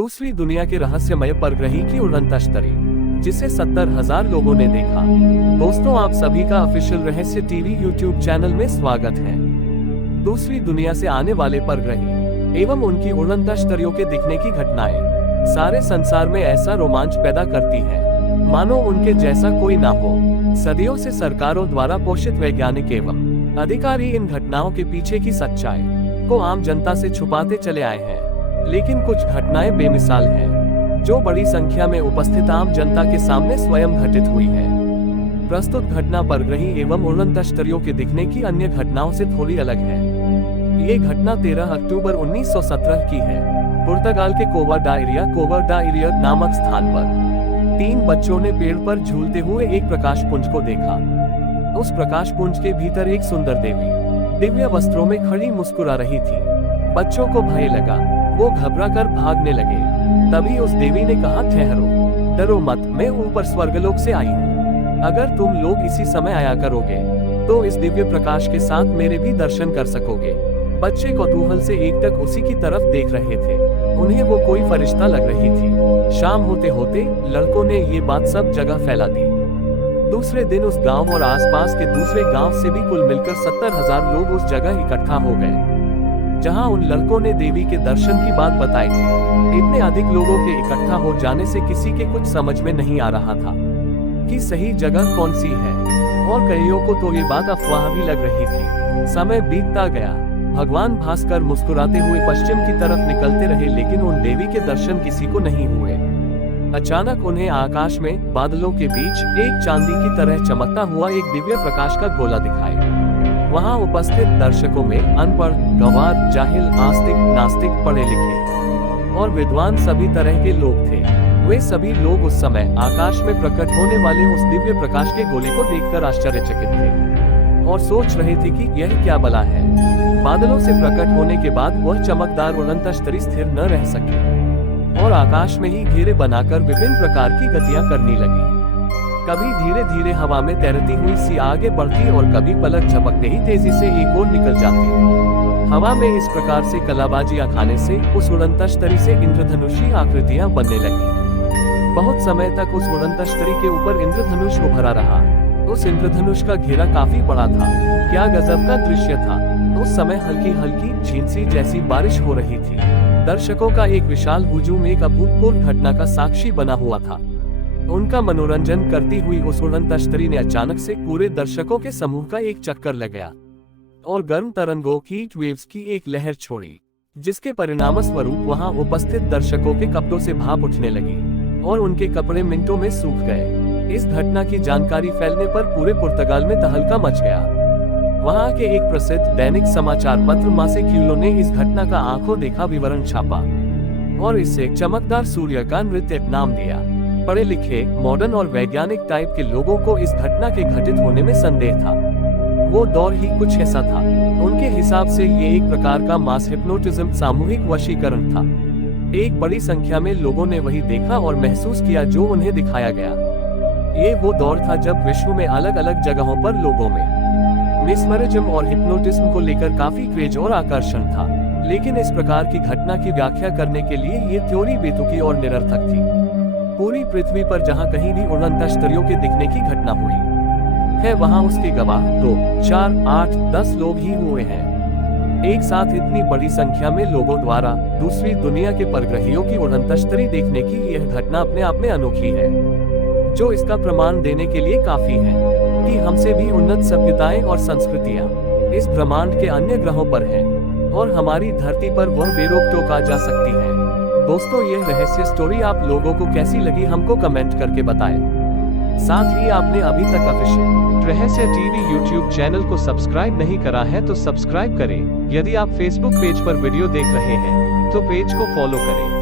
दूसरी दुनिया के रहस्यमय परग्रही की उड़न तश्तरी, जिसे 70,000 लोगों ने देखा। दोस्तों, आप सभी का ऑफिशियल रहस्य टीवी यूट्यूब चैनल में स्वागत है। दूसरी दुनिया से आने वाले परग्रही एवं उनकी उड़न तश्तरियों के दिखने की घटनाएं सारे संसार में ऐसा रोमांच पैदा करती हैं, मानो उनके जैसा कोई ना हो। सदियों से सरकारों द्वारा पोषित वैज्ञानिक एवं अधिकारी इन घटनाओं के पीछे की सच्चाई को आम जनता से छुपाते चले आए हैं। लेकिन कुछ घटनाएं बेमिसाल हैं, जो बड़ी संख्या में उपस्थित आम जनता के सामने स्वयं घटित हुई है। प्रस्तुत घटना परग्रही एवं उड़न तश्तरियों के दिखने की अन्य घटनाओं से थोड़ी अलग है। ये घटना 13 अक्टूबर 1917 की है। पुर्तगाल के कोवा डा इरिया नामक स्थान पर 3 बच्चों ने पेड़ पर झूलते हुए एक प्रकाश पुंज को देखा। उस प्रकाश पुंज के भीतर एक सुंदर देवी दिव्य वस्त्रों में खड़ी मुस्कुरा रही थी। बच्चों को भय लगा, वो घबराकर भागने लगे। तभी उस देवी ने कहा, ठहरो, डरो मत, मैं ऊपर स्वर्गलोक से आई हूँ। अगर तुम लोग इसी समय आया करोगे तो इस दिव्य प्रकाश के साथ मेरे भी दर्शन कर सकोगे। बच्चे कौतूहल से एकटक उसी की तरफ देख रहे थे। उन्हें वो कोई फरिश्ता लग रही थी। शाम होते होते लड़कों ने ये बात सब जगह फैला दी। दूसरे दिन उस गांव और आसपास के दूसरे गांव से भी कुल मिलकर 70,000 लोग उस जगह इकट्ठा हो गए जहां उन लड़कों ने देवी के दर्शन की बात बताई थी। इतने अधिक लोगों के इकट्ठा हो जाने से किसी के कुछ समझ में नहीं आ रहा था कि सही जगह कौन सी है, और कईयों को तो ये बात अफवाह भी लग रही थी। समय बीतता गया। भगवान भास्कर मुस्कुराते हुए पश्चिम की तरफ निकलते रहे, लेकिन उन देवी के दर्शन किसी को नहीं हुए। अचानक उन्हें आकाश में बादलों के बीच एक चांदी की तरह चमकता हुआ एक दिव्य प्रकाश का गोला दिखाई। वहां उपस्थित दर्शकों में अनपढ़, गंवार, जाहिल, आस्तिक, नास्तिक, पढ़े लिखे और विद्वान सभी तरह के लोग थे। वे सभी लोग उस समय आकाश में प्रकट होने वाले उस दिव्य प्रकाश के गोले को देखकर आश्चर्यचकित थे और सोच रहे थे कि यह क्या बला है। बादलों से प्रकट होने के बाद वह चमकदार उड़न तश्तरी स्थिर न रह सकी और आकाश में ही घेरे बनाकर विभिन्न प्रकार की गतियां करने लगी। कभी धीरे धीरे हवा में तैरती हुई सी आगे बढ़ती और कभी पलक झपकते ही तेजी से एक ओर निकल जाती। हवा में इस प्रकार से कलाबाजियां खाने से उस उड़न तश्तरी से इंद्रधनुषी आकृतियां बनने लगी। बहुत समय तक उस उड़न तश्तरी के ऊपर इंद्रधनुष उभरा रहा। उस इंद्रधनुष का घेरा काफी बड़ा था। क्या गजब का दृश्य था। उस समय हल्की हल्की झींसी जैसी बारिश हो रही थी। दर्शकों का एक विशाल हुजूम एक अभूतपूर्व घटना का साक्षी बना हुआ था। उनका मनोरंजन करती हुई उस उड़न तश्तरी ने अचानक से पूरे दर्शकों के समूह का एक चक्कर लगाया और गर्म तरंगों हीट वेव्स की एक लहर छोड़ी, जिसके परिणाम स्वरूप वहां उपस्थित दर्शकों के कपड़ों से भाप उठने लगी और उनके कपड़े मिनटों में सूख गए। इस घटना की जानकारी फैलने पर पूरे पुर्तगाल में तहलका मच गया। वहां के एक प्रसिद्ध दैनिक समाचार पत्र मासिक्यूलो ने इस घटना का आंखों देखा विवरण छापा और इसे चमकदार सूर्य का नृत्य नाम दिया। पढ़े लिखे, मॉडर्न और वैज्ञानिक टाइप के लोगों को इस घटना के घटित होने में संदेह था। वो दौर ही कुछ ऐसा था। उनके हिसाब से ये एक प्रकार का मास हिप्नोटिज्म, सामूहिक वशीकरण था। एक बड़ी संख्या में लोगों ने वही देखा और महसूस किया जो उन्हें दिखाया गया। ये वो दौर था जब विश्व में अलग अलग जगहों पर लोगों में मिसमरिज्म और हिप्नोटिज्म को लेकर काफी क्रेज और आकर्षण था। लेकिन इस प्रकार की घटना की व्याख्या करने के लिए ये थ्योरी बेतुकी और निरर्थक थी। पूरी पृथ्वी पर जहां कहीं भी उड़न तश्तरियों के दिखने की घटना हुई है, वहां उसके गवाह 2, 4, 8, 10 लोग ही हुए हैं। एक साथ इतनी बड़ी संख्या में लोगों द्वारा दूसरी दुनिया के परग्रहियों की उड़न तश्तरी देखने की यह घटना अपने आप में अनोखी है, जो इसका प्रमाण देने के लिए काफी है कि हमसे भी उन्नत सभ्यताएं और संस्कृतियां इस ब्रह्मांड के अन्य ग्रहों पर हैं और हमारी धरती पर वह बेरोक टोका जा सकती है। दोस्तों, यह रहस्य स्टोरी आप लोगों को कैसी लगी हमको कमेंट करके बताएं। साथ ही आपने अभी तक ऑफिशियल रहस्य टीवी यूट्यूब चैनल को सब्सक्राइब नहीं करा है तो सब्सक्राइब करें। यदि आप फेसबुक पेज पर वीडियो देख रहे हैं तो पेज को फॉलो करें।